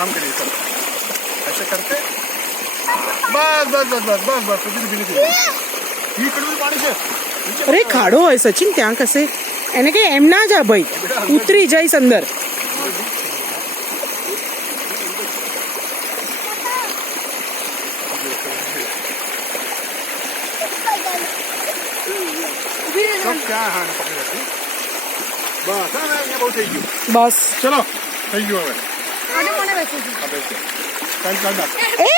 आम करिए चलो, ऐसे करते बस बस बस बस बस बस पानी से। અરે ખાડો હોય સચિન, ત્યાં કશે એને કે એમ ના જા ભાઈ, ઉતરી જઈશ અંદર. क्या हाँ पकड़ी रहती बस हाँ यहाँ बहुत થઈ ગયું. બસ ચલો થઈ ગયું હવે. આને મને બેસી આ બેસો. કાલ કાલ એ